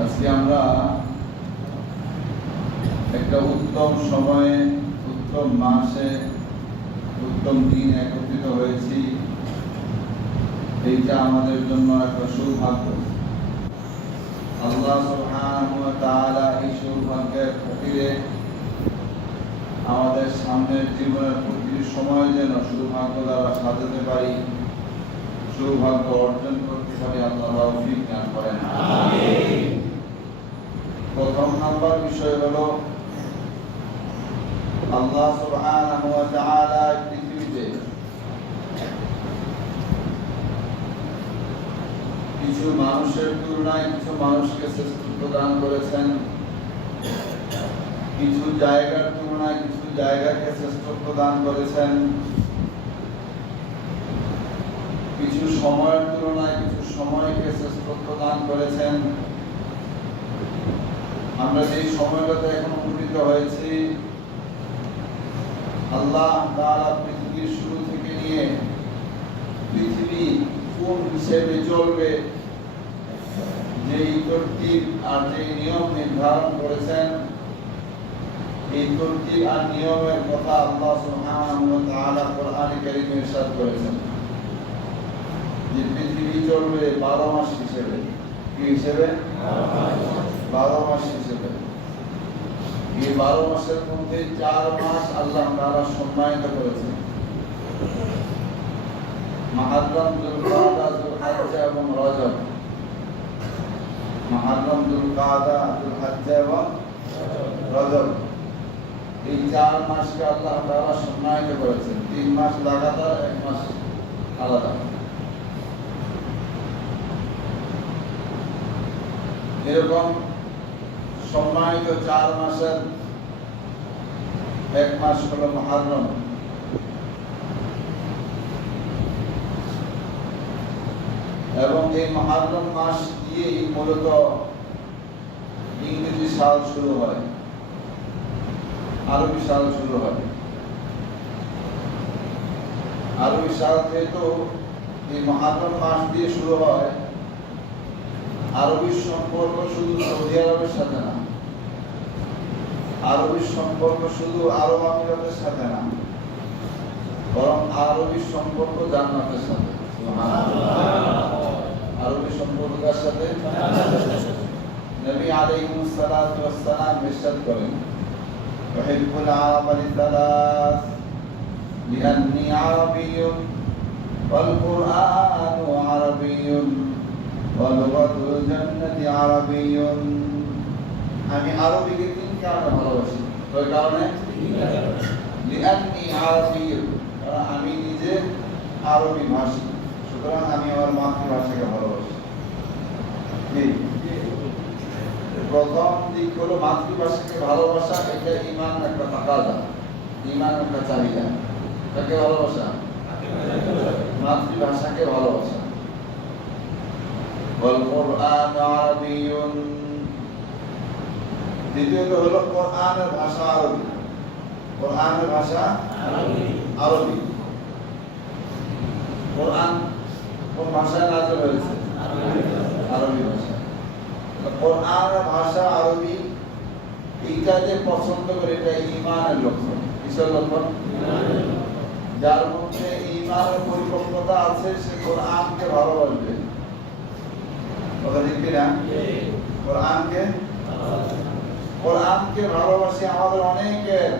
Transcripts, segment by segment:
আজকে আমরা একটা উত্তম সময়ে, উত্তম মাসে, উত্তম দিন একত্রিত হয়েছি। এইটা আমাদের জন্য একটা সৌভাগ্য। আল্লাহ সুবহানাহু ওয়া তাআলা এই সৌভাগ্যের খাতিরে আমাদের সামনের জীবনের প্রতিটি সময় যেন সৌভাগ্য দ্বারা সাজাতে পারি, সৌভাগ্য অর্জন করতে পারি, আল্লাহ তৌফিক দান করেন। আমিন। প্রথম নাম্বার বিষয় হলো আল্লাহ সুবহানাহু ওয়া তাআলা পৃথিবীতে কিছু মানুষের তুলনায় কিছু মানুষকে শ্রেষ্ঠত্ব দান করেছেন, কিছু জায়গার তুলনায় কিছু জায়গাকে শ্রেষ্ঠত্ব দান করেছেন, কিছু সময়ের তুলনায় কিছু সময়কে শ্রেষ্ঠত্ব দান করেছেন। আমরা যে সময়টাতে এখন উপনীত হয়েছি, আল্লাহ তাআলা পৃথিবীর শুরু থেকে নিয়ে পৃথিবী কোন হিসেবে চলবে, যেই তরতিব আর যে নিয়ম নির্ধারণ করেছেন, এই তরতিব আর নিয়মের কথা আল্লাহ সুবহানাহু ওয়া তাআলা কোরআনে কারীমে ইরশাদ করেছেন যে পৃথিবী চলবে 12 মাস হিসেবে। কি হিসেবে? 12 মাস হিসেবে। এই 12 মাসের মধ্যে 4 মাস আল্লাহ তাআলা সম্মানিত করেছেন, মুহররম, যুলকাদা, যুলহজ্জা এবং রজব। মুহররম, যুলকাদা, যুলহজ্জা এবং রজব, এই 4 মাসকে আল্লাহ তাআলা সম্মানিত করেছেন। 3 মাস লাগাতার, 1 মাস আলাদা। এরকম সম্মানিত 4 মাসের 1 মাস হলো মুহররম। এবং এই মুহররম মাস দিয়েই মূলত ইংরেজি সাল শুরু হয়, আরবি সাল শুরু হয়। আরবি সাল যেহেতু এই মুহররম মাস দিয়ে শুরু হয়, আরবির সম্পর্ক শুধু সৌদি আরবের সাথে না, আরবির সম্পর্ক শুধু আরব আমিরাতের সাথে না, বরং আরবির সম্পর্ক জান্নাতের সাথে। আরবি সম্পর্ক কার সাথে? নবী আলাইহিস সালাতু ওয়াস সালাম ইরশাদ করেন, উহিব্বুল আরব লিসালাস লিআন্নী আরাবিয়্যুন ওয়াল কুরআনু আরাবিয়্যুন ওয়া লুগাতুল জান্নাতি আরাবিয়্যুন। আমি আরবিকে 3 কারণে ভালোবাসি। ওই কারণে লিআন্নী আরাবিয়্যুন, কারণ আমি নিজে আরবি ভাষী, সুতরাং আমি আমার মাতৃভাষাকে ভালোবাসি। প্রথম দিক হলো মাতৃভাষাকে ভালোবাসা। এটা ঈমান একটা তাকাদা, ঈমান একটা চাহিদা। তাকে ভালোবাসা, মাতৃভাষাকে ভালোবাসা। ওয়াল কুরআন আরাবিয়্যুন, দ্বিতীয়ত হলো কোরআনের ভাষা আরবি। কোরআনের ভাষা আরবি। কোরআন কোন ভাষায় নাযিল হয়েছে? আরবি ভাষা। কোরআনের ভাষা আরবি। এইটা যে পছন্দ করে, এটা ঈমানের লক্ষণ। কিসের লক্ষণ? যার মধ্যে ঈমানের পরিপক্কতা আছে, সে কোরআনকে ভালোবাসবে। কথা ঠিক না? কোরআনকে ভালোবাসি আমাদের অনেকের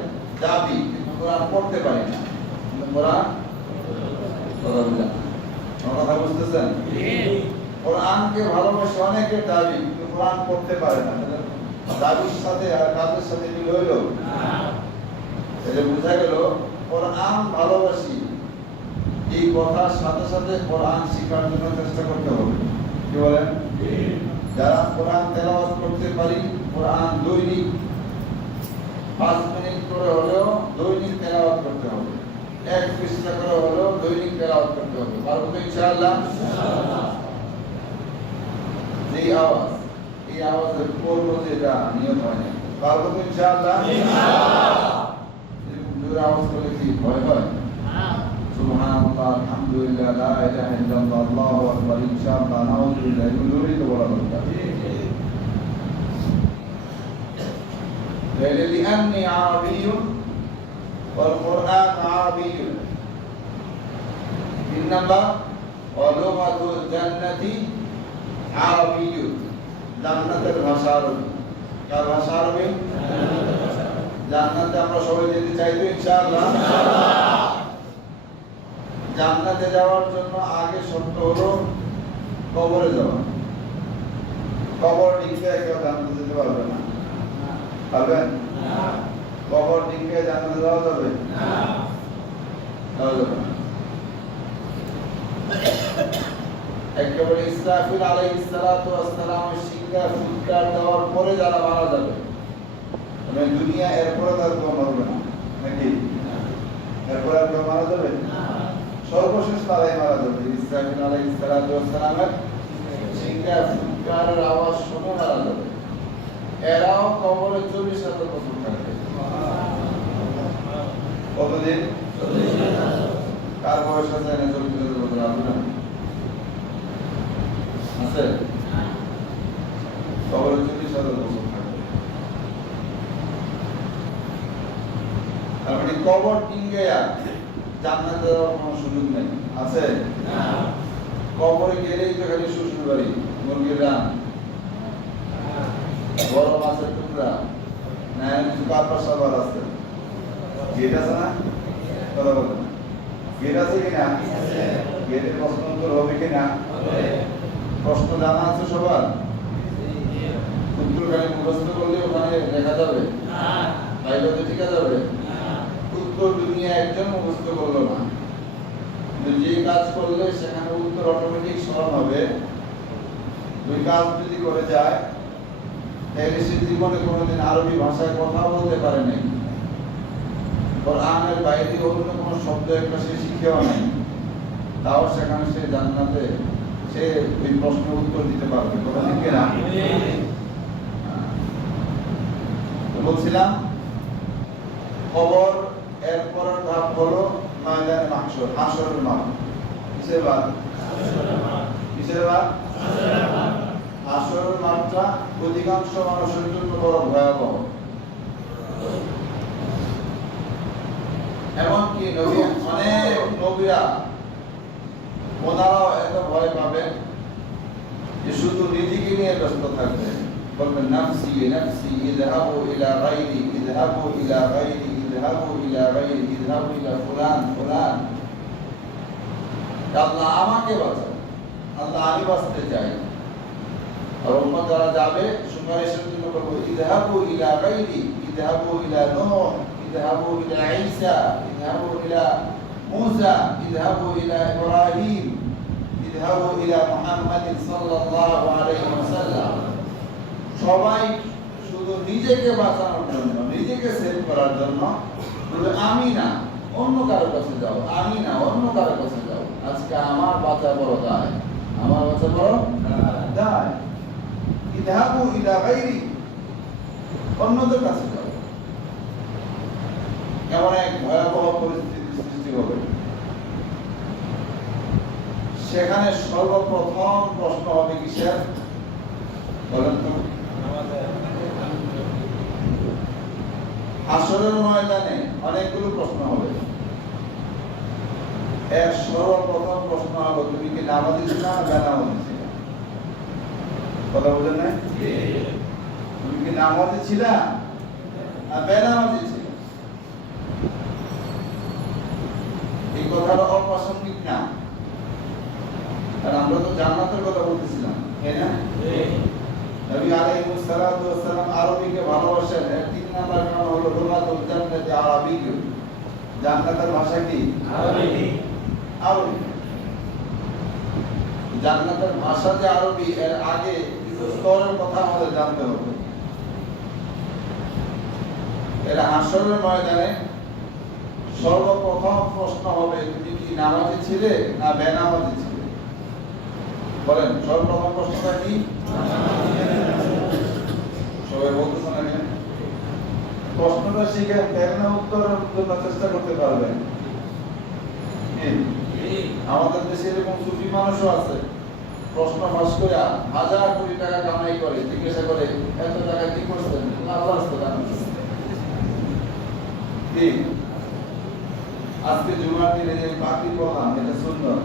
দাবি, কিন্তু কোরআন পড়তে পারি না। কোরআন কথা বুঝতেছেন? কোরআনকে ভালোবাসি অনেকের দাবি, কিন্তু কোরআন পড়তে পারে না। দাবির সাথে আর কাজের সাথে মিল হইল? এটা বোঝা গেল কোরআন ভালোবাসি, এই কথার সাথে সাথে কোরআন শেখার জন্য চেষ্টা করতে হবে। কি বলেন? যারা কোরআন তেলাওয়াত করতে পারি, কোরআন দৈনিক 5 মিনিট করে হলেও দৈনিক তেলাওয়াত করতে হবে, 1 পৃষ্ঠা করে হলেও দৈনিক তেলাওয়াত করতে হবে। পারবো তো ইনশাআল্লাহ? এই আওয়াজের পূর্ব যেটা নিয়ত হয় না, পারবো তো ইনশাআল্লাহ? জোরে আওয়াজ করে কি ভয় হয়? সুবহানাল্লাহ, আলহামদুলিল্লাহ, লা ইলাহা ইল্লাল্লাহ, আল্লাহু আকবার, ইনশাআল্লাহ, নাউযুবিল্লাহ, এগুলো জোরেই তো বলা দরকার। লিআন্নী আরাবিয়্যুন ওয়াল কুরআন আরাবিয়্যুন। 3 নাম্বার ওয়া লুগাতুল জান্নাতি আরাবিয়্যুন, জান্নাতের ভাষা আরবি। কার ভাষা আরবি? জান্নাতে আমরা সবাই যেতে চাই তো ইনশাআল্লাহ? জান্নাতে যাওয়ার জন্য আগে শর্ত হলো কবরে যাওয়া। কবর ডিঙ্গে কেউ জান্নাতে যেতে পারবে না। পারবেন? কবর ডিঙ্গে জান্নাতে যাওয়া যাবে না। যাওয়া যাবে না। একেবারে ইসরাফিল আলাইহিস সালাতু ওয়াস সালামের শিক্ষা ফুৎকার দেওয়ার পরে যারা মারা যাবে, মানে দুনিয়া এরপরে তার কেউ মরবে না, নাকি? এরপরে আর কেউ মারা যাবে না। সর্বশেষ তারাই মারা যাবে। ইসরাফিল আলাইহিস সালাতু ওয়াস সালামের শিক্ষা ফুৎকারের আওয়াজ শুনে মারা যাবে। এরাও কবরে 40,000 বছর থাকবে। কতদিন? 40,000। কার বয়স আছে না 40,000 বছর? আপনার আছে? কবরে 40,000 বছর থাকবে। তার মানে কবর ডিঙ্গে জান্নাতে যাওয়ার কোনো সুযোগ নেই। আছে? কবরে গেলেই তো খালি শ্বশুর বাড়ি, মুরগির রান, বড় মাছের টুকরা, না কিছু কাপড় সাবার আছে। গেট আছে না? কথা বলুন, গেট আছে কিনা? গেটের প্রশ্ন উত্তর হবে কিনা? প্রশ্ন জানা আছে সবার? উত্তর খালি মুখস্থ করলে ওখানে লেখা যাবে? বাইরে ঠিক যাবে? উত্তর দুনিয়া একজন মুখস্থ করলো না, যে কাজ করলে সেখানে উত্তর অটোমেটিক স্মরণ হবে। দুই কাজ যদি করে যায় তাহলে সে জীবনে কোনোদিন আরবি ভাষায় কথা বলতে পারে নাই, কোরআনের বাইরে অন্য কোনো শব্দ একটা সে শিখেও নাই, তাও সেখানে সে জান্নাতে সে ওই প্রশ্নের উত্তর দিতে পারবে। কথা ঠিক না? বলছিলাম খবর এরপরের ধাপ হলো ময়দানে মাহশর, হাশরের মাঠ। কিসের মাঠ? কিসের মাঠ? হাশরের মাঠটা অধিকাংশ মানুষের জন্য বড় ভয়াবহ। এমনকি অনেক নবীরা ওনারাও এত ভয় পাবেন যে শুধু নিজেকে নিয়ে ব্যস্ত থাকবেন। বলবেন নাফসি নাফসি, ইযহাবু ইলা গায়রি, ইযহাবু ইলা গায়রি, ইযহাবু ইলা গায়রি, ইযহাবু ইলা ফুলান ফুলান। আল্লাহ আমাকে বাঁচাও, আল্লাহ আমি বাঁচতে চাই। আর উম্মত যারা যাবে সুপারিশের জন্য বলবো ইযহাবু ইলা গায়রি, ইযহাবু ইলা নূহ, ইযহাবু ইলা ঈসা, ইযহাবু ইলা মুসা, ইযহাবু ইলা ইব্রাহিম, ইযহাবু ইলা মুহাম্মাদ সাল্লাল্লাহু আলাইহি ওয়াসাল্লাম। সবাই শুধু নিজেকে বাঁচানোর জন্য, নিজেকে সেভ করার জন্য বলে আমি না অন্য কারো কাছে যাও, আমি না অন্য কারো কাছে যাও। আজকে আমার বাঁচা বড় দায়, আমার বাঁচা বড় দায়। ইযহাবু ইলা গায়রি, অন্যদের কাছে যাও। এমন এক ভয়াবহ পরিস্থিতি সৃষ্টি হবে। সেখানে সর্বপ্রথম প্রশ্ন হবে কিসের? বলেন তো। হাশরের ময়দানে অনেকগুলো প্রশ্ন হবে। এর সর্বপ্রথম প্রশ্ন হবে তুমি কি নামাজি ছিল না বেনামাজি ছিল? কথা বলেন না? তুমি কি নামাজি ছিল না বেনামাজি ছিল? এই কথাটা অপ্রাসঙ্গিক না, আর আমরা তো জান্নাতের কথা বলতেছিলাম, তাই না? নবী আলাইহিস সালাতু ওয়াস সালাম আরবিকে ভালোবাসেন। এর 3 নাম্বার কারণ হলো লুগাতুল জান্নাতি আরাবিয়্যুন, জান্নাতের ভাষা কি? আরবি। আরবি। জান্নাতের ভাষা যে আরবি, এর আগে কিছু স্তরের কথা আমাদের জানতে হবে। এর হাশরের ময়দানে সর্বপ্রথম প্রশ্ন হবে তুমি কি নামাজি ছিলে না বেনামাজি ছিলে? বলেন সর্বপ্রথম প্রশ্নটা কি? সবাই বলতেছেন না কেন? প্রশ্নটা শিখে না উত্তরের জন্য চেষ্টা করতে পারবেন। আমাদের দেশে এরকম সুফি মানুষও আছে, প্রশ্ন ফাঁস করে 1000 কোটি টাকা কামাই করে, জিজ্ঞাসা করে এত টাকা কি করছেন? আল্লাহর রাস্তায় দান করছেন। কি আজকে জুমার দিনে যে পাখি বললাম এটা সুন্দর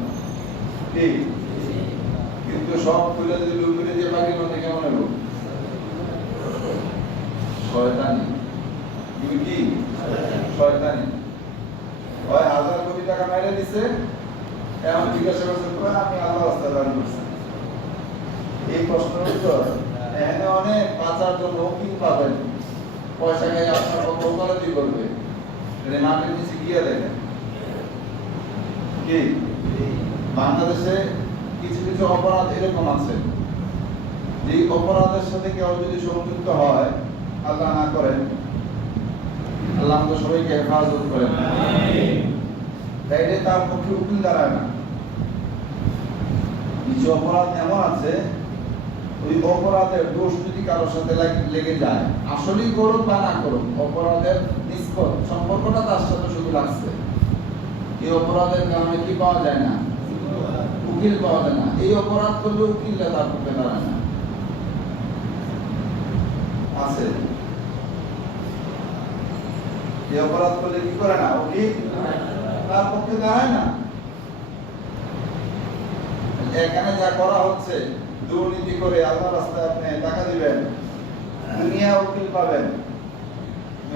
কি, কিন্তু সব খুলে যদি লুকিয়ে যে পাখি মধ্যে কেমন হলো শয়তানি। তুমি কি শয়তানি? হয় 1000 কোটি টাকা মেরে দিছে, এমন জিজ্ঞাসা করছে আমি আল্লাহ রাস্তায় দান করছি। এই প্রশ্নের উত্তর এখানে অনেক পাচার জন্য উকিল পাবেন, পয়সা খাই আপনার ওকালতি করবে, মাটির নিচে গিয়ে দেখেন। কি বাংলাদেশে কিছু কিছু অপরাধ এরকম আছে, যে অপরাধের সাথে কেউ যদি সংযুক্ত হয়, আল্লাহ না করেন, আল্লাহ আমাদের সবাইকে হেফাজত করেন, তাইলে তার পক্ষে উকিল দাঁড়ায় না। কিছু অপরাধ এমন আছে, ওই অপরাধের দোষ যদি কারোর সাথে লেগে যায়, আসলেই করুক বা না করুক, অপরাধের নিষ্পদ সম্পর্কটা তার সাথে শুধু লাগছে, এই অপরাধের কারণে কি পাওয়া যায় না, উকিল পাওয়া যায় না। এই অপরাধ করলে উকিলরা তার পক্ষে দাঁড়ায় না। আছে এই অপরাধ করলে কি করে না, উকিল তার পক্ষে দাঁড়ায় না। এখানে যা করা হচ্ছে, দুর্নীতি করে আল্লাহ রাস্তায় আপনি টাকা দিবেন, দুনিয়া উকিল পাবেন,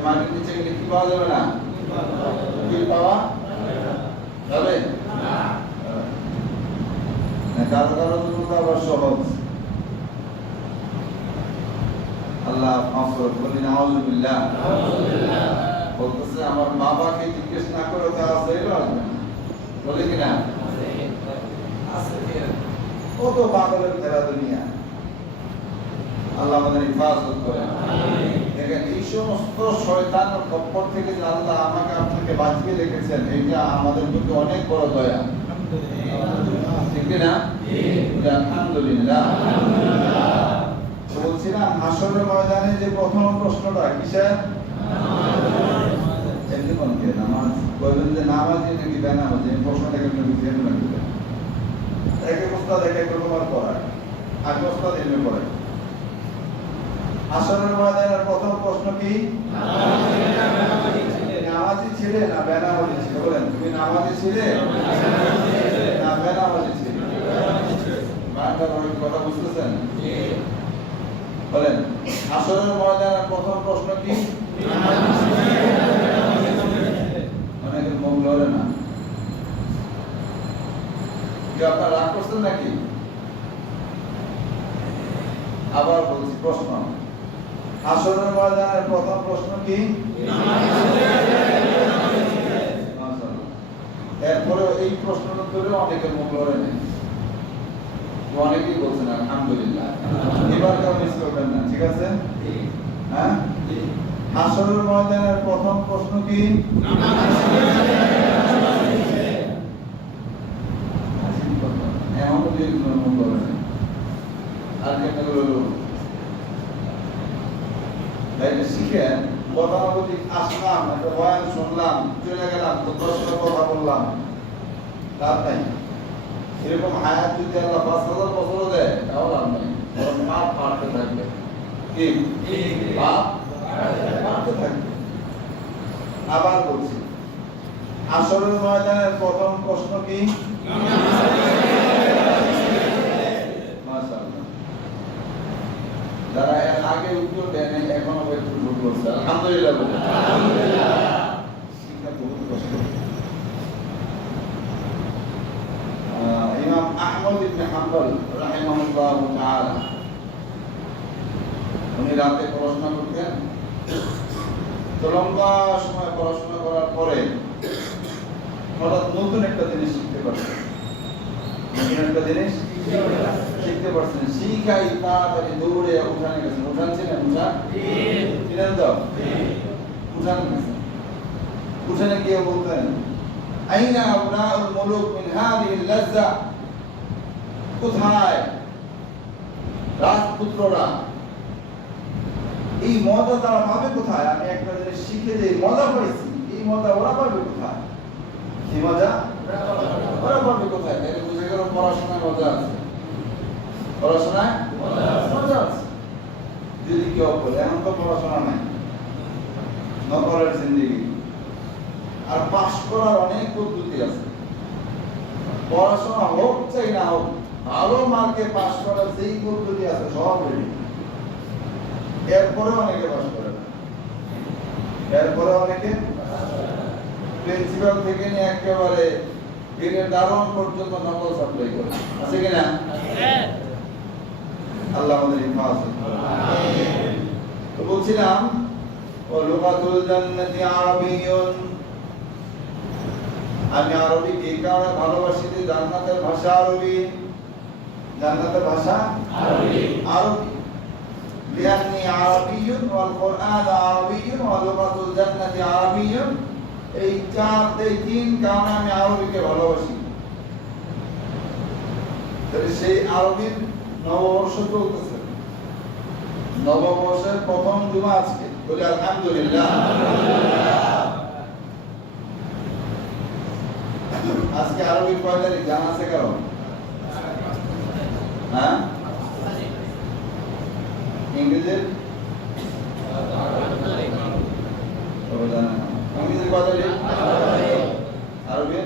মাটির নিচে গেলে কি পাওয়া যাবে না, উকিল পাওয়া যাবে না। কারো কারো জন্য তো আবার সহজ। আল্লাহ মাফ করুন, বলি নাউযুবিল্লাহ। বলতেছে আমার বাবাকে জিজ্ঞেস না করে তা আছে আসবে না, বলে কিনা ও তো পাগলের ঘেরা দুনিয়া। আল্লাহ আমাদের হিফাজত করেন। দেখেন এই সমস্ত শয়তানের খপ্পর থেকে যে আল্লাহ আমাকে আপনাকে বাঁচিয়ে রেখেছেন, এটা আমাদের প্রতি অনেক বড় দয়া, ঠিক না? আলহামদুলিল্লাহ। বলছিলাম হাসরের ময়দানে যে প্রথম প্রশ্নটা কিসের, এমনি কোন কে নামাজ বলবেন যে নামাজই নাকি বেনামাজি, প্রশ্নটা কেমন বুঝিয়ে নেবেন। এক অবস্থা দেখে তোমার পড়ায়, আগে অবস্থা দিলে পড়ে। হাসরের ময়দানের প্রথম প্রশ্ন কি, নামাজি ছিলে না বেনামাজি ছিলে? বলেন, তুমি নামাজি ছিলে না বেনামাজি ছিলে? কথা বুঝতেছেন? বলেন, হাসরের ময়দানের প্রথম প্রশ্ন কি? অনেকের মুখ লড়ে না। কি আপনার রাগ করছেন নাকি? আবার বলছি, প্রশ্ন হাসরের ময়দানের প্রথম প্রশ্ন কি? এরপরে এই প্রশ্নের উত্তরে অনেকের মুখ লড়ে নেই, অনেকেই বলছেন আলহামদুলিল্লাহ। এবার কেউ মিস করবেন না, ঠিক আছে? হ্যাঁ, হাসরের ময়দানের প্রথম প্রশ্ন কি? এমন মুখ লড়ে নেই। আর কেন শিখে গতানুগতিক আসলাম, একটা বয়ান শুনলাম, চলে গেলাম, তো 10টা কথা বললাম, লাভ নাই। এরকম হায়াত যদি আল্লাহ 5000 বছরও দেয়, তাও লাভ নাই, পাপ বাড়তে থাকবে। কি পাপ বাড়তে থাকবে। আবার বলছি, হাসরের ময়দানের প্রথম প্রশ্ন কি? মাশাআল্লাহ, যারা এর আগে উত্তর দেন এখনো একটু ভুল করছে, আলহামদুলিল্লাহ বলে। শিক্ষা বহুত কষ্ট। ইমাম আহমদ ইবনে হাম্বল রাহিমাহুল্লাহু তাআলা, উনি রাতে পড়াশোনা করতেন। তো লম্বা সময় পড়াশোনা করার পরে হঠাৎ নতুন একটা জিনিস শিখতে পারছেন। নতুন একটা জিনিস শিখতে পারছেন, শিখাই তাড়াতাড়ি দৌড়ে উঠানে গেছেন। উঠান ছিলেন? উঠান ছিলেন তো? উঠান গেছেন। উঠানে গিয়ে বলতেন, আইনা আবনাউল মুলুক মিন হাযিহিল লাযযা, কোথায় রাজপুত্ররা, এই মজা তারা পাবে কোথায়? আমি একটা জিনিস শিখে যে মজা পাইছি, এই মজা ওরা পাবে কোথায়? এই মজা ওরা পাবে কোথায়? তাহলে বুঝে গেল পড়াশোনায় মজা আছে, পড়াশোনায় মজা আছে। যদি কেউ বলে এখন তো পড়াশোনা নাই, নকলের জিন্দেগি, আর পাস করার অনেক পদ্ধতি আছে। পড়াশোনা হোক চাই না হোক, ভালো মার্কে পাস করার যেই পদ্ধতি আছে সব রেডি। এরপরে অনেকে পাস করে না, এরপরে অনেকে প্রিন্সিপাল থেকে নিয়ে একেবারে গ্রেডের দারোয়ান পর্যন্ত নকল সাপ্লাই করে, আছে কিনা? আল্লাহ আমাদের হিফাজত করুন। তো বলছিলাম ও লুগাতুল জান্নাতি আরাবিয়্যুন, আমি আরবি এই কারণে ভালোবাসি যে জান্নাতের ভাষা আরবি, জান্নাতের ভাষা আরবি, আরবি লিআন্নি আরাবিয়্যুন ওয়াল কুরআন আরাবিয়্যুন ওয়া লুগাতুল জান্নাতি আরাবিয়্যুন। এই তিন কারণে আমি আরবিকে ভালোবাসি। তাহলে সেই আরবির নববর্ষ চলতেছে, নববর্ষের প্রথম জুমা আজকে, বলি আলহামদুলিল্লাহ। আজকে আরবির কয় তারিখ জানা আছে কারণ? হ্যাঁ, ইংরেজির ইংরেজির কয় তারিখ? আরবির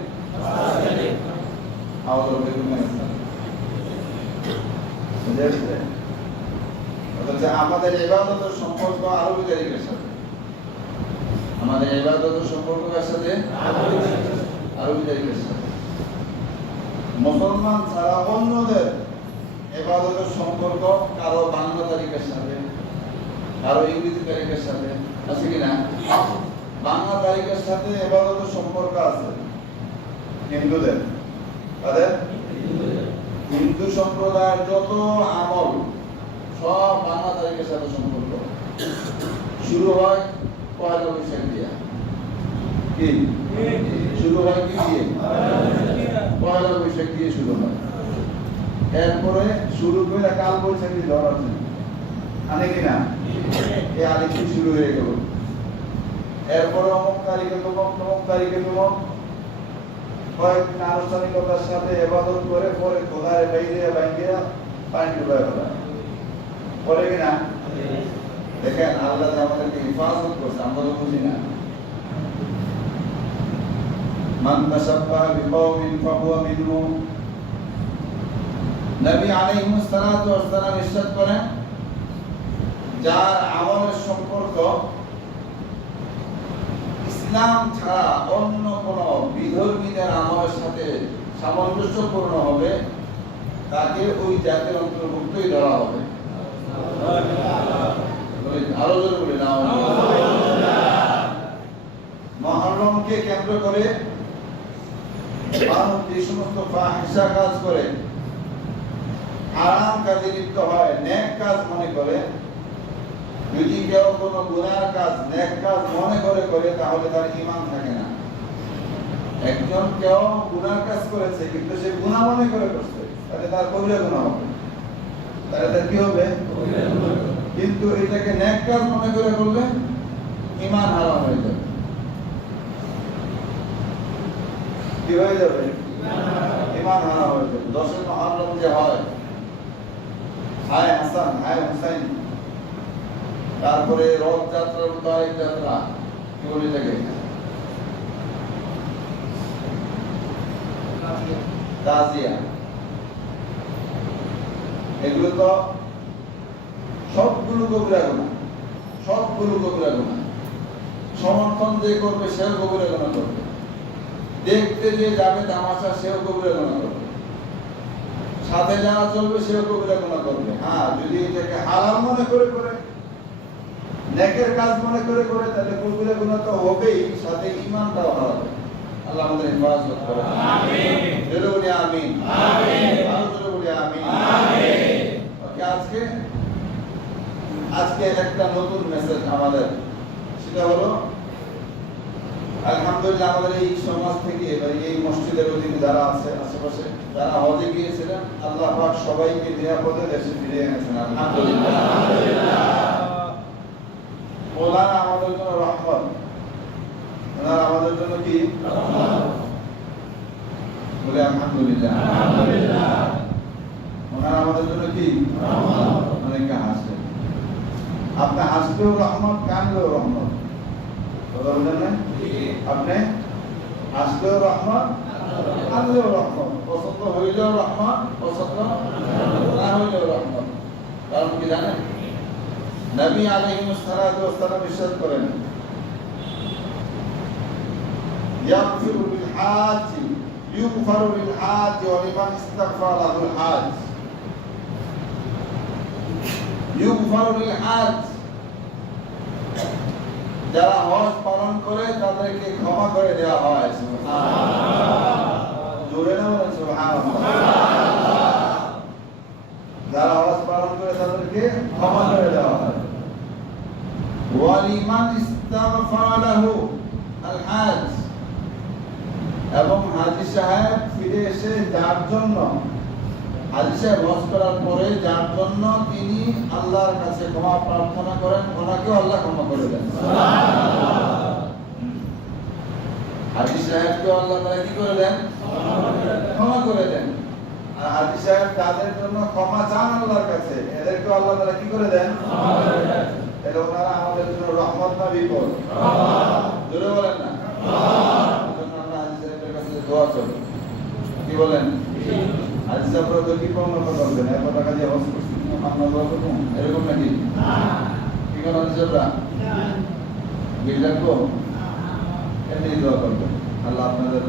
আমাদের ইবাদতের সম্পর্ক আরবি তারিখের সাথে, আমাদের ইবাদতের সম্পর্ক কার সাথে? আরবি তারিখের সাথে। মুসলমান ছাড়া অন্যদের ইবাদতের সম্পর্ক কারো বাংলা তারিখের সাথে, কারো ইংরেজি তারিখের সাথে, আছে কিনা? বাংলা তারিখের সাথে ইবাদতের সম্পর্ক আছে হিন্দুদের। তাদের হিন্দু সম্প্রদায়ের যত আমল সব বাংলা তারিখের সাথে সম্পর্ক। শুরু হয় পয়লা বৈশাখ দিয়া, কি শুরু হয়? কি দিয়ে? পয়লা বৈশাখ দিয়ে শুরু হয়। এরপরে শুরু করে কাল বৈশাখী ঝড় আছে, আনে কিনা? এই আরেকটি শুরু হয়ে গেল। এরপরে অমুক তারিখে তমুক, তমুক তারিখে তমুক, কয়েকদিন আনুষ্ঠানিকতার সাথে ইবাদত করে পরে খোদায় বাইরে বাইরে পানি ডুবায় ফেলা, পরে কিনা? দেখেন আল্লাহ আমাদেরকে হিফাজত করছে, আমরা তো বুঝি না। মান তাশাব্বাহা বিকওমিন ফাহুয়া মিনহুম। নবী আলাইহিস সালাতু ওয়াস সালাম ইরশাদ করেন, যার আমলের সম্পর্ক ইসলাম ছাড়া অন্য কোন বিধর্মীদের আমলের সাথে সামঞ্জস্যপূর্ণ হবে, তাকে ওই জাতির অন্তর্ভুক্তই ধরা হবে। আরো জোরে বলি না। মুহররমকে কেন্দ্র করে মানুষ যে সমস্ত ফাহিশা কাজ করে, হারাম কাজে লিপ্ত হয়, নেক কাজ মনে করে, যদি কেউ কোনো গুনার কাজ নেক কাজ মনে করে তাহলে তার ঈমান থাকে না। একজন কেউ গুনার কাজ করেছে কিন্তু সে গুনাহ মনে করে করছে, তাহলে তার কবিরা গুনাহ হবে, তাহলে তার কি হবে? কিন্তু এটাকে নেক কাজ মনে করে করলে ঈমান হারাম হয়ে যাবে। কি হয়ে যাবে? ঈমান হারাম হয়ে যাবে। 10 মুহররম যে হয়, হায় হাসান হায় হুসাইন, তারপরে রথযাত্রা, উত্তরায়ণ যাত্রা, কি বলে থাকে? তাজিয়া। এগুলো তো সবগুলো কবিরা গুনাহ, সবগুলো কবিরা গুনাহ। সমর্থন যে করবে সেও কবিরা গুনাহ করবে, দেখতে যে যাবে তামাশা সেও কবিরা গুনাহ করবে, সাথে যারা চলবে সেও কবিরা গুনাহ করবে। হ্যাঁ, যদি এটাকে হালাল মনে করে নেকের কাজ মনে করে তাহলে কবিরা গুনাহ তো হবেই, সাথে ঈমানটাও হারাবে। আল্লাহ আমাদের হেফাজত করুন। আমিন। জোরে বলি আমিন। আমিন। আরো জোরে বলি আমিন। আমিন। ওকে, আজকে একটা নতুন মেসেজ আমাদের, সেটা হলো আলহামদুলিল্লাহ আমাদের এই সমাজ থেকে এই মসজিদের অধীনে যারা আছে আশেপাশে, যারা হজে গিয়েছিলেন, আল্লাহ পাক সবাইকে নিরাপদে দেশে ফিরিয়ে এনেছেন। আলহামদুলিল্লাহ। ওনারা আমাদের জন্য রহমত, ওনারা আমাদের জন্য কি রহমত? বলে আলহামদুলিল্লাহ। ওনারা আমাদের জন্য কি রহমত? অনেকে হাসে, আপনি হাসলেও রহমত, কানলেও রহমত। আপনি আসলেও রহমান, আনলেও রহমান, পছন্দ হইলেও রহমান, পছন্দ না হইলেও রহমান। কারণ কি জানেন, নবী আলাইহিস সালাতু ওয়াস সালাম ইরশাদ করেন, ইয়াগফিরু লিল হাজ, ইউগফারু লিল হাজ ওয়া লিমান ইস্তাগফারা লাহুল হাজ। ইউগফারু লিল হাজ, যারা হজ পালন করে তাদেরকে ক্ষমা করে দেওয়া হয়। সুবহানাল্লাহ, জোরে না বলেন সুবহানাল্লাহ। যারা হজ পালন করে তাদেরকে ক্ষমা করে দেওয়া হয়। ওয়া লিমান ইস্তাগফারা লাহু আল হাজ, এবং হাজী সাহেব ফিরে এসে যার জন্য, হাজী সাহেব হজ করার পরে যার জন্য তিনি আল্লাহর কাছে ক্ষমা প্রার্থনা করেন, ওনাকেও আল্লাহ ক্ষমা করে দেন। হাজী সাহেবকেও আল্লাহ তাআলা কি করে দেন? ক্ষমা করে দেন। আর হাজী সাহেব তাদের জন্য ক্ষমা চান আল্লাহর কাছে, এদেরকেও আল্লাহ তাআলা কি করে দেন? এটা ওনারা আমাদের জন্য রহমত না বিপদ? জোরে বলেন না। আমরা হাজী সাহেবের কাছে দোয়া করি, কি বলেন? হাজী সাহেবরা তো কি কম করবেন, এত টাকা দিয়ে হজ করছি, আমরা দোয়া করবো এরকম নাকি? কি করেন হাজী সাহেবরা? বিল রাখবো, এমনি দোয়া করবেন, আল্লাহ আপনাদের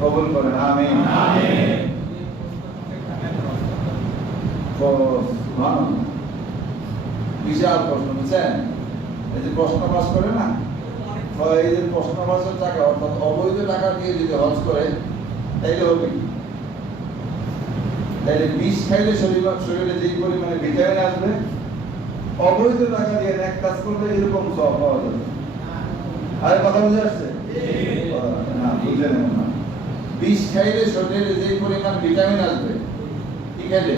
কবুল করেন, আমিন। বিশাল প্রশ্ন, বুঝছেন? এই যে প্রশ্ন পাস করে না, এই যে প্রশ্ন পাসের টাকা, অর্থাৎ অবৈধ টাকা দিয়ে যদি হজ করে তাইলে হবে কি? তাইলে বিষ খাইলে শরীরে যেই পরিমাণে ভিটামিন আসবে, অবৈধ টাকা দিয়ে এক কাজ করলে এরকম সব পাওয়া যাবে। আরে কথা বুঝে আসছে? না, বুঝে নেব না। বিষ খাইলে শরীরে যেই পরিমাণ ভিটামিন আসবে, কি খাইলে?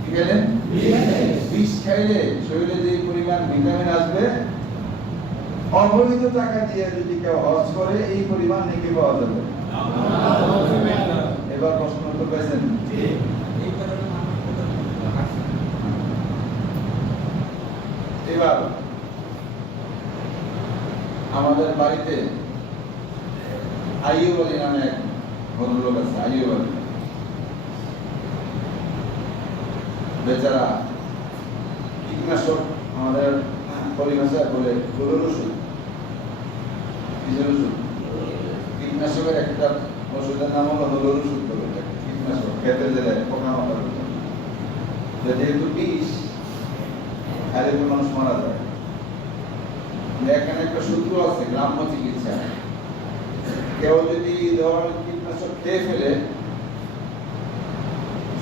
কি খাইলে? বিষ খাইলে শরীরে যেই পরিমাণ ভিটামিন আসবে, অবৈধ টাকা দিয়ে যদি কেউ হজ করে এই পরিমাণ নেকি পাওয়া যাবে। এবার প্রশ্ন উত্তর পেয়েছেন? এবার আমাদের বাড়িতে আইয়ুব আলী নামে এক ভদ্রলোক আছে। আইয়ুব আলী বেচারা কীটনাশক, আমাদের পরিভাষায় বলে গরুর ওষুধ, কিসের ওষুধ? কীটনাশকের একটা ওষুধের নাম হলো গরুর ওষুধ বলে, কীটনাশক খেতে দিলে পোকা মারার জন্য। যেহেতু বিষ, আর একটু মানুষ মারা যায়। এখানে একটা সূত্র আছে, গ্রাম্য চিকিৎসা, কেউ যদি ধরনের কীটনাশক খেয়ে ফেলে,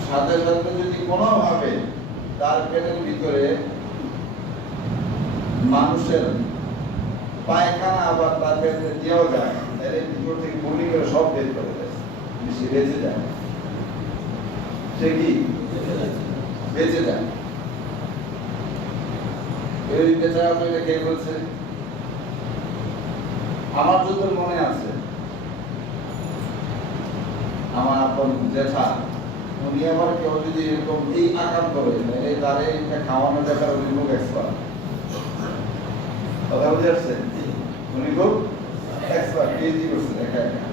সাথে সাথে যদি কোনোভাবে তার পেটের ভিতরে মানুষের পায়খানা আবার তার পেটে দেওয়া যায়, তাহলে ভিতর থেকে বমি করে সব বের করে দেয়, বেশি বেঁচে যায়। সে কি বেঁচে যায়? এই বেচারা তো এটা কে বলছে? আমার যত মনে আছে, আমার আপন জেঠা, উনি আবার কেউ যদি এরকম এই আকার করে এই তারে এটা খাওয়ানোর ব্যাপারে উনি খুব এক্সপার্ট। কথা বুঝে আসছে? উনি খুব এক্সপার্ট, পিএইচডি করছেন একা একা।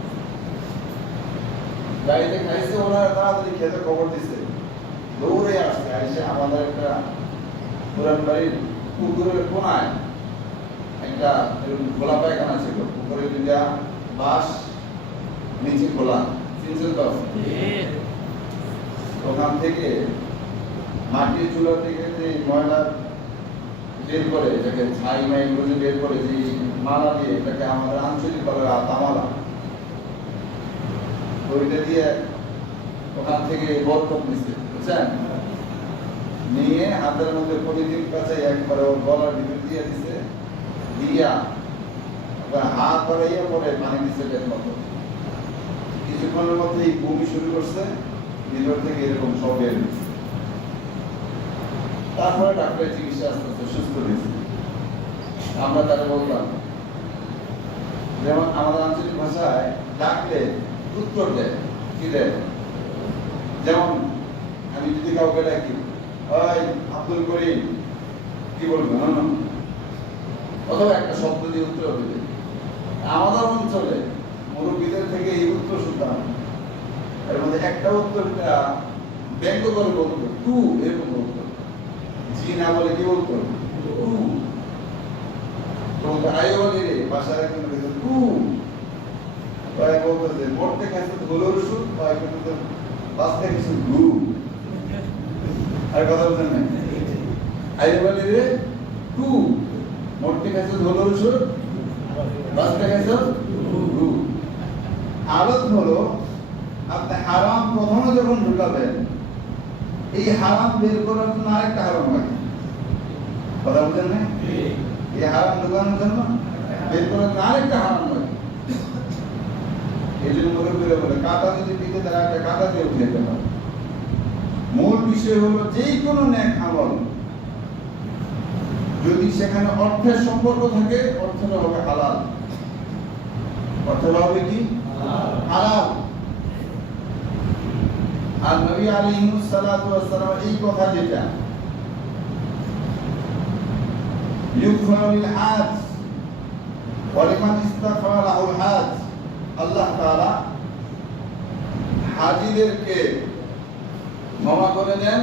গাড়িতে খাইছে, ওনারা তাড়াতাড়ি খেতে খবর দিছে, দৌড়ে আসছে, আইসে আমাদের একটা পুরান বাড়ির পুকুরের কোনায় একটা খোলা পায়খানা ছিল, পুকুরে দুইটা বাঁশ, নিচে খোলা, চিনছেন তো? ওখান থেকে মাটির চুলা থেকে যে ময়লা বের করে, এটাকে ছাই মাই গুলো বের করে, যে মালা দিয়ে, এটাকে আমাদের আঞ্চলিক বলে তামালা, ওইটা দিয়ে ওখান থেকে বরকত দিচ্ছে, বুঝছেন? নিয়ে হাতের মধ্যে প্রতিদিন কাছে একবারে ওর গলার ভিতর দিয়ে দিচ্ছে, দিয়া হাত বাড়াইয়া পরে পানি দিচ্ছে এর মতো। কিছুক্ষণের মধ্যেই বমি শুরু করছে, ভিতর থেকে এরকম সব বের হচ্ছে। তারপরে ডাক্তারের চিকিৎসা আস্তে আস্তে সুস্থ হয়েছে। আমরা তারা বললাম, যেমন আমাদের আঞ্চলিক ভাষায় ডাকলে উত্তর দেয়, কি দেয়? যেমন আমি যদি কাউকে ডাকি, ওই আব্দুল করিম, কি বলবো? অথবা একটা শব্দ দিয়ে উত্তর দেবে, আমাদের অঞ্চলে মুরব্বীদের থেকে এই উত্তর শুনতাম, এর মধ্যে একটা উত্তরটা ব্যঙ্গ করে বলতো টু, এরকম বলতো, জি না বলে কি বলতো টু। তো আয় বলি রে বাসায় একজন বলতো টু, তাই বলতো যে মরতে খাইছে ধুলোর ওষুধ, বা একজন তো বাঁচতে কিছু ঘু। আর কথা বলতেন না, আয় বলি রে টু, মরতে খাইছে ধুলোর ওষুধ, বাঁচতে খাইছে ঘু। হালত হলো আপনি হারাম প্রথমে যখন ঢুকাবেন, এই হারাম বের করার জন্য আরেকটা হারাম লাগে। কথা বলছেন না, এই হারাম ঢুকানোর জন্য বের করার জন্য আরেকটা হারাম লাগে। এই জন্য বলে কাঁটা যদি পিঠে তারা একটা কাঁটা দিয়ে উঠে যেতে পারে। মূল বিষয় হলো যেই কোনো নেক আমল যদি সেখানে অর্থের সম্পর্ক থাকে, অর্থটা হবে হালাল। অর্থটা হবে কি হালাল। আর নবী আলাইহিস সালাতু ওয়াস সালাম এই কথা যেটা ইউফারিল হাজ ওয়া লিমান ইস্তাগফারা লাহুল হাজ, আল্লাহ তাআলা হাজীদেরকে ক্ষমা করে দেন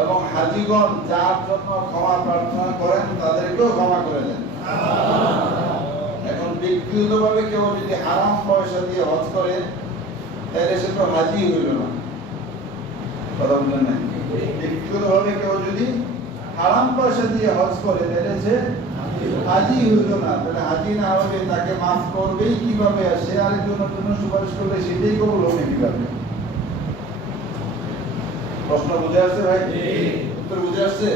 এবং হাজীগণ যার জন্য ক্ষমা প্রার্থনা করেন তাদেরকেও ক্ষমা করে দেন। এখন ব্যক্তিগতভাবে কেউ যদি হারাম পয়সা দিয়ে হজ করে, তাহলে সে তো হাজী হইল না। কথা বললেন না, ব্যক্তিগতভাবে কেউ যদি হারাম পয়সা দিয়ে হজ করে, তাহলে সে হাজী হইল না। তাহলে হাজী না হলে তাকে মাফ করবেই কিভাবে, আর সে আরেকজনের জন্য সুপারিশ করলে সেটাই কবুল হবে কিভাবে? প্রশ্ন বুঝে আসছে ভাই? উত্তর বুঝে আসছে?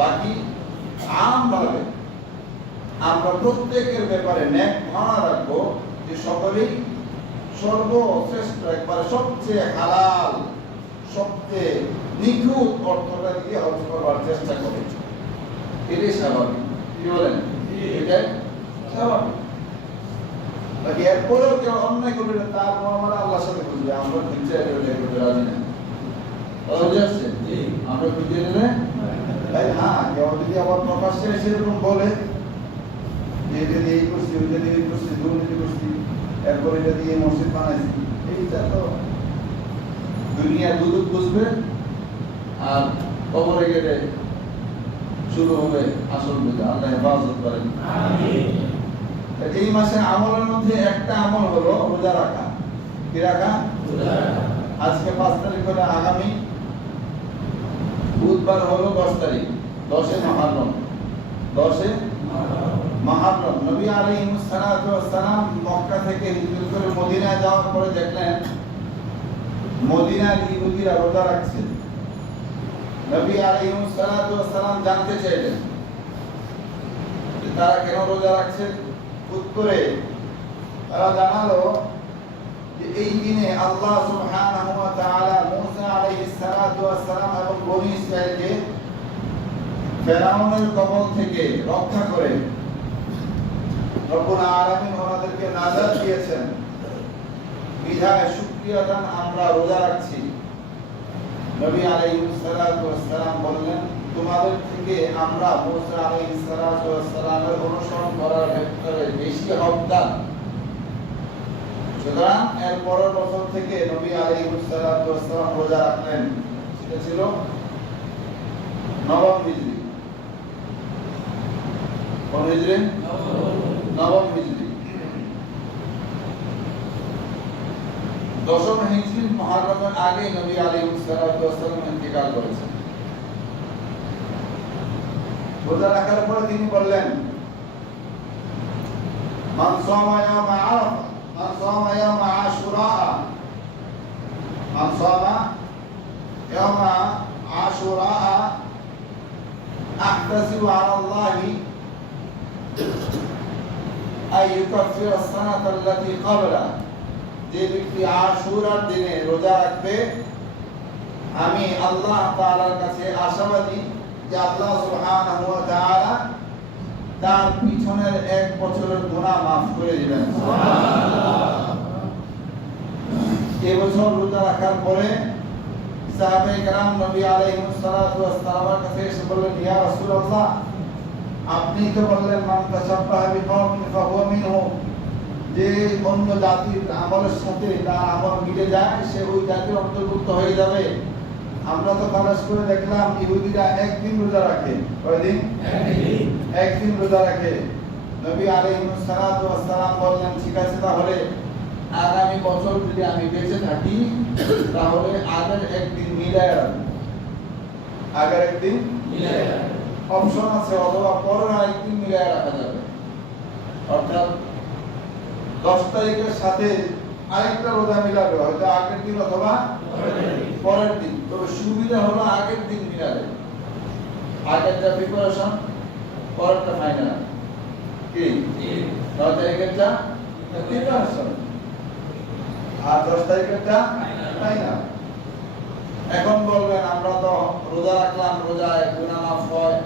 বাকি আমভাবে আমরা প্রত্যেকের ব্যাপারে নেক ধারণা রাখবো যে সকলেই সর্বশ্রেষ্ঠ, একবারে সবচেয়ে হালাল, সবচেয়ে নিখুঁত অর্থটা দিয়ে হজ করবার চেষ্টা করে। এটাই স্বাভাবিক। কি বলেন? এটাই স্বাভাবিক। বাকি এরপরেও কেউ অন্যায় করবে, তার আমরা আল্লাহর সাথে বুঝবে, আমরা বুঝতে করতে রাজি না। বুঝে আসছে? আমরা বুঝে নিলে তাই। হ্যাঁ, কেউ যদি আবার প্রকাশ্যে সেরকম বলে যে এটা দিয়ে এই করছি, ওইটা দিয়ে এই করছি, দুর্নীতি করছি, এরপর এটা দিয়ে মসজিদ বানাইছি, এইটা তো দুনিয়া দুদুক বুঝবে, আর কবরে গেলে শুরু হবে আসল পূজা। আল্লাহ হেফাজত করেন। এই মাসে আমলের মধ্যে একটা আমল হলো রোজা রাখা। কি রাখা? আজকে 5 তারিখ হলে আগামী বুধবার হলো 10 তারিখ, 10 মুহররম। 10 মুহররম নবী আলাইহিস সালাতু ওয়াস সালাম মক্কা থেকে হিজরত করে মদিনায় যাওয়ার পরে দেখলেন মদিনার ইহুদিরা রোজা রাখছে। নবী আলাইহিস সালাতু ওয়াস সালাম জানতে চাইলেন যে তারা কেন রোজা রাখছে। উত্তরে তারা জানালো যে এই দিনে আল্লাহ সুবহানাহু ওয়া তাআলা মুসা আলাইহিস সালাতু ওয়াস সালাম এবং বনী ইসরাঈলকে ফিরআউনের কবল থেকে রক্ষা করে রব্বুল আলামিন ওনাদেরকে নাজাত দিয়েছেন। বিধায় শুকরিয়া দান আমরা রোজা রাখছি। নবী আলাইহিস সালাতু ওয়াস সালাম বললেন, তোমাদের থেকে আমরা মুসা আলাইহিস সালাতু ওয়াস সালামের অনুসরণ করার ক্ষেত্রে বেশি হকদার। সুতরাং এর পরের বছর থেকে নবী আলাইহিস সালাতু ওয়াস সালাম রোজা রাখলেন। সেটা ছিল নবম হিজরি। কোন হিজরি? নবম হিজরি। 10ম হিজরি মুহররমের আগে নবী আলাইহিস সালাতু ওয়াস সালাম ইন্তেকাল করেছেন। রোজা রাখার পরে তিনি বললেন, মান সামা ইয়াউম আরাফা, মান সামা ইয়াউম আশুরা, মান সামা ইয়াউম আশুরা আহতাসিবু আলা আল্লাহি আই ইউকাফির as-সানাত আল্লাতী ক্বাবলা। যে ব্যক্তি আশুরার দিনে রোজা রাখবে, আমি আল্লাহ তাআলার কাছে আশাবাদী যে আল্লাহ সুবহানাহু ওয়া তাআলা তার পিছনের 1 বছরের গুনাহ মাফ করে দিবেন। সুবহানাল্লাহ। এই বছর রোজা রাখার পরে সাহাবায়ে কেরাম নবী আলাইহিস সালাতু ওয়াস সালামের কাছে এসে বললেন, ইয়া রাসূলুল্লাহ, আপনি তো বললেন মান তাশাব্বাহা বিকওমিন ফাহুয়া মিনহুম, যে অন্য জাতির আমলের সাথে তার আমল মিলে যায় সে ওই জাতির অন্তর্ভুক্ত হয়ে যাবে। আমরা তো খালাস করে দেখলাম ইহুদিরা একদিন রোজা রাখে। কয়দিন? একদিন রোজা রাখে। নবী আলাইহিস সালাতু ওয়াস সালাম বললেন, ঠিক আছে, তাহলে আগামী বছর যদি আমি বেঁচে থাকি তাহলে আগের একদিন মিলায় রাখবো। আগের একদিন মিলায় রাখবো। অপশন আছে, অথবা পরের আরেকদিন মিলায় রাখা যাবে। অর্থাৎ 10 তারিখের সাথে আরেকটা রোজা মিলাবে, হয়তো আগের দিন অথবা পরের দিন। তবে সুবিধা হলো আগের দিন মিলাবে। আগেরটা প্রিপারেশন, পরেরটা ফাইনাল। কি 9 তারিখেরটা প্রিপারেশন আর 10 তারিখেরটা ফাইনাল। এখন বলবেন আমরা তো রোজা রাখলাম, রোজায় গুনাহ মাফ হয়,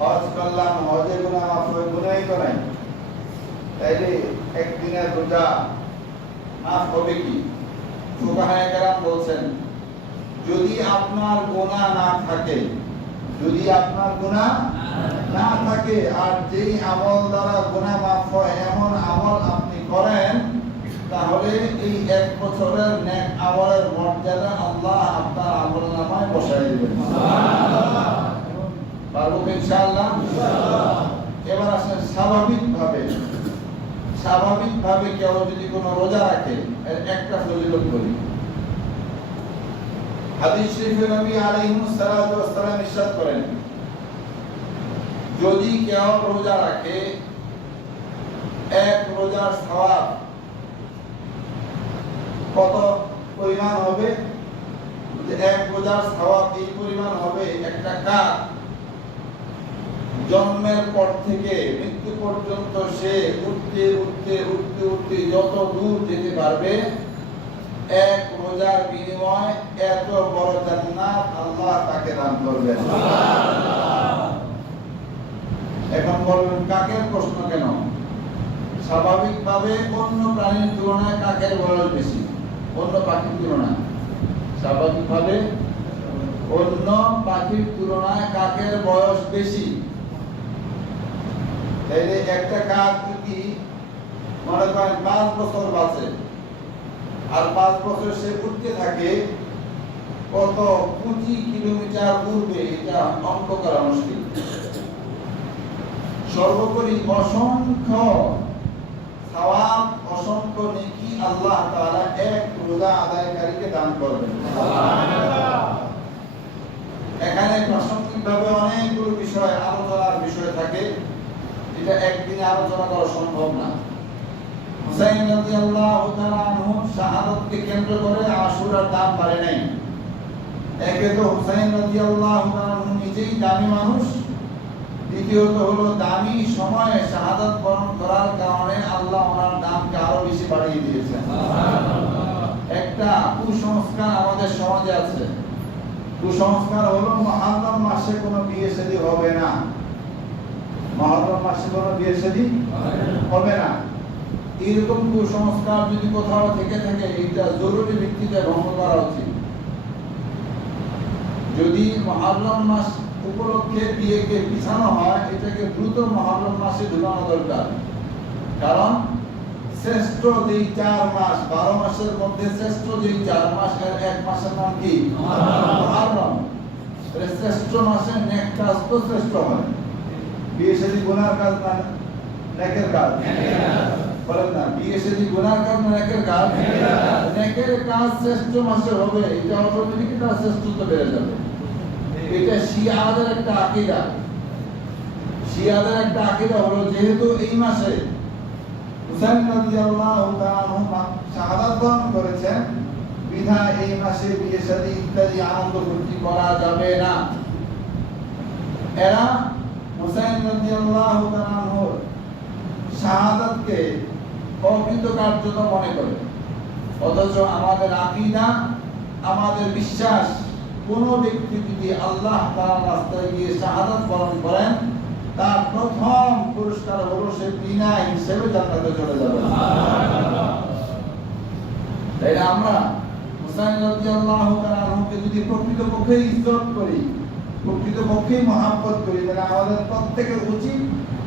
হজ করলাম, হজে গুনাহ মাফ হয়, গুনাহই তো নাই, তাইলে একদিনের রোজা মাফ হবে কি? ফুকাহায়ে কেরাম বলছেন, যদি আপনার গুনাহ না থাকে, যদি আপনার গুনাহ না থাকে আর যেই আমল দ্বারা গুনাহ মাফ হয় এমন আমল আপনি করেন, তাহলে এই 1 বছরের নেক আমলের মর্যাদা আল্লাহ আপনার আমলনামায় বসায় দিবেন। সুবহানাল্লাহ। পারবো ইনশাআল্লাহ? ইনশাআল্লাহ। এবার আসেন স্বাভাবিকভাবে কেউ যদি কোনো রোজা রাখে, এর একটা ফজিলত করি। হাদিস শরীফে নবী আলাইহিস সালাতু ওয়াস সালাম ইরশাদ করেন, যদি কেউ রোজা রাখে, এক রোজার সওয়াব কত পরিমাণ হবে? যে এক রোজার সওয়াব এই পরিমাণ হবে, একটা কাক জন্মের পর থেকে মৃত্যু পর্যন্ত সে উঠতে উঠতে উঠতে উঠতে যত দূর যেতে পারবে, এক রোজার বিনিময় এত বড় জান্নাত আল্লাহ তাকে দান করবেন। সুবহানাল্লাহ। এখন বলবেন কাকের প্রশ্ন কেন? স্বাভাবিকভাবে অন্য প্রাণীর তুলনায় কাকের বয়স বেশি, অন্য পাখির তুলনায়। স্বাভাবিকভাবে অন্য পাখির তুলনায় কাকের বয়স বেশি। তাইলে একটা কাক যদি মনে করেন 5 বছর বাঁচে আর 5 বছর সে উঠতে থাকে, কত 25 কিলোমিটার উড়বে এটা অঙ্ক করা মুশকিল। সর্বোপরি অসংখ্য সওয়াব, অসংখ্য নেকি আল্লাহ তাআলা এক রোজা আদায়কারীকে দান করবেন। সুবহানাল্লাহ। এখানে প্রাসঙ্গিকভাবে অনেকগুলো বিষয় আলোচনার বিষয় থাকে, এটা একদিনে আলোচনা করা সম্ভব না। হুসাইন রাদিয়াল্লাহু তাআলা আনহু শাহাদাতকে কেন্দ্র করে আশুরার দাম বাড়ে নাই। একে তো হুসাইন রাদিয়াল্লাহু তাআলা আনহু নিজেই দামি মানুষ, দ্বিতীয়ত হলো দামি সময়ে শাহাদাত বরণ করার কারণে আল্লাহ ওনার দামকে আরো বেশি বাড়িয়ে দিয়েছেন। সুবহানাল্লাহ। একটা কুসংস্কার আমাদের সমাজে আছে। কুসংস্কার হলো মুহররম মাসে কোনো বিয়ে শাদী হবে না, মুহররম মাসে কোনো বিয়ে শাদী হবে না। এরকম কুসংস্কার যদি কোথাও থেকে থাকে, এটা জরুরি ভিত্তিতে ভঙ্গ করা উচিত। যদি মুহররম মাস উপলক্ষে বিয়েকে পিছানো হয়, এটাকে দ্রুত মুহররম মাসে ঢুকানো দরকার। কারণ শ্রেষ্ঠ যেই 4 মাস, 12 মাসের মধ্যে শ্রেষ্ঠ যেই 4 মাস, এর এক মাসের নাম কি? মুহররম। এই শ্রেষ্ঠ মাসে নেক কাজ তো শ্রেষ্ঠ হয়। বিয়ে শাদী গুনার কাজ না নেকের কাজ? বলেন না, বিয়ে শাদী গুনার কাজ না নেকের কাজ? নেকের কাজ শ্রেষ্ঠ মাসে হবে, এটা অটোমেটিক তার শ্রেষ্ঠত্ব বেড়ে যাবে। এটা শিয়াদের একটা আকীদা। শিয়াদের একটা আকীদা হলো, যেহেতু এই মাসে হুসাইন রাদিয়াল্লাহু তাআলা আনহু শাহাদাত বরণ করেছেন, বিধায় এই মাসে বিয়ে শাদী ইত্যাদি আনন্দ ফুর্তি করা যাবে না। এরা হুসাইন রাদিয়াল্লাহু তাআলা আনহুর শাহাদাতকে অকৃতকার্যতা মনে করে। অথচ আমাদের আকীদা, আমাদের বিশ্বাস, কোন ব্যক্তি যদি আল্লাহ তাআলার রাস্তায় গিয়ে শাহাদাত বরণ করেন, তার প্রথম পুরস্কার হলো সে বিনা হিসেবে জান্নাতে চলে যাবে। সুবহানাল্লাহ। তাই আমরা হুসাইন রাদিয়াল্লাহু তাআলা আনহুকে যদি প্রকৃতপক্ষে ইজ্জত করি, প্রকৃতপক্ষে মহব্বত করি, তাহলে আমাদের প্রত্যেকের উচিত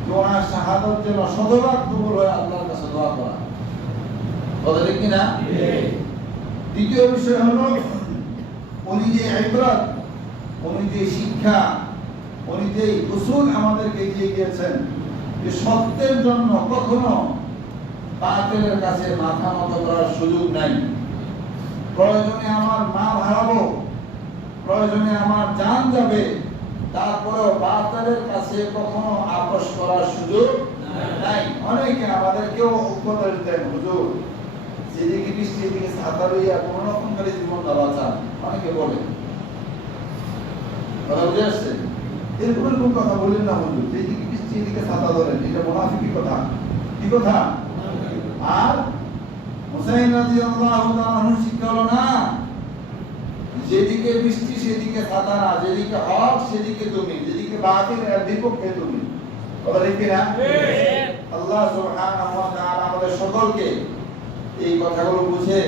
যে ওনার শাহাদাত যেন শতভাগ কবুল হয় আল্লাহর কাছে দোয়া করা। কথা ঠিক কিনা? দ্বিতীয় বিষয় হলো উনি যে ইবরাত, উনি যে শিক্ষা, উনি যে উসুল আমাদেরকে দিয়ে গিয়েছেন যে সত্যের জন্য কখনো বাতিলের কাছে মাথা নত করার সুযোগ নাই। প্রয়োজনে আমার মা হারাবো, প্রয়োজনে আমার জান যাবে, তারপরেও বাতিলের কাছে কখনো আপোষ করার সুযোগ নাই। অনেকে আমাদেরকেও উপদেশ দেন, হুজুর যেদিকে বৃষ্টি এদিকে ছাতা লইয়া কোন রকম করে জীবনটা বাঁচান, অনেকে বলে। কথা বুঝে আসছে? এরকম এরকম কথা বললেন না হুজুর, যেদিকে বৃষ্টি এদিকে ছাতা ধরেন, এটা মুনাফিকি কথা। কি কথা? আর হুসাইন রাদিয়াল্লাহু তাআলা শিক্ষা হলো না যেদিকে বৃষ্টি সেদিকে ছাতা না, যেদিকে হক সেদিকে তুমি, যেদিকে বাতিল এর বিপক্ষে তুমি। কথা ঠিক কিনা? আল্লাহ সুবহানাহু ওয়া তাআলা আমাদের সকলকে এই কথাগুলো বুঝে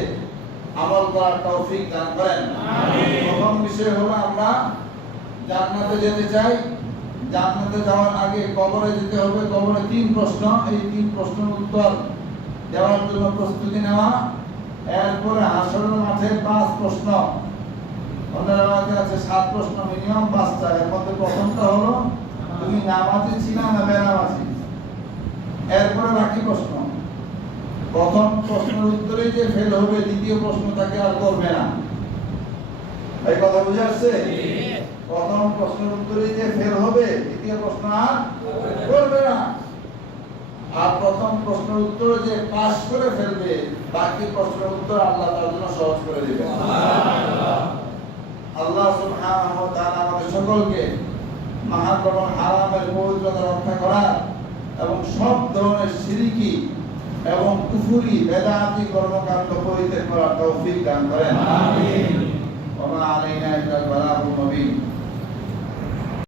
আমল করার তৌফিক দান করেন। আমিন। প্রথম বিষয় হলো আমরা জান্নাতে যেতে চাই। জান্নাতে যাওয়ার আগে কবরে যেতে হবে। কবরে 3 প্রশ্ন, এই 3 প্রশ্নের উত্তর দেওয়ার জন্য প্রস্তুতি নেওয়া। এরপরে হাসরের মাঠে 5 প্রশ্ন, অন্যরা আছে 7 প্রশ্ন, মিনিমাম 5টা। এর মধ্যে প্রথমটা হলো তুমি নামাজি ছিলা না বেনামাজি। এরপরে বাকি প্রশ্ন। প্রথম প্রশ্নের উত্তরে যে ফেল হবে দ্বিতীয় প্রশ্ন তাকে আর করবে না। এই কথা বুঝে আসছে? প্রথম প্রশ্নের উত্তরে যে ফেল হবে দ্বিতীয় প্রশ্ন আর করবে না। আর প্রথম প্রশ্নের উত্তরে যে পাস করে ফেলবে বাকি প্রশ্নের উত্তর আল্লাহ তার জন্য সহজ করে দিবেন। সুবহানাল্লাহ। আল্লাহ সুবহানাহু ওয়া তাআলা আমাদের সকলকে মাহাত এবং হারামের পবিত্রতা রক্ষা করার এবং সব ধরনের শিরকি এবং কুফরি বেদাতি কর্মকাণ্ড পরিত্যাগ করার তৌফিক দান করেন। আমিন।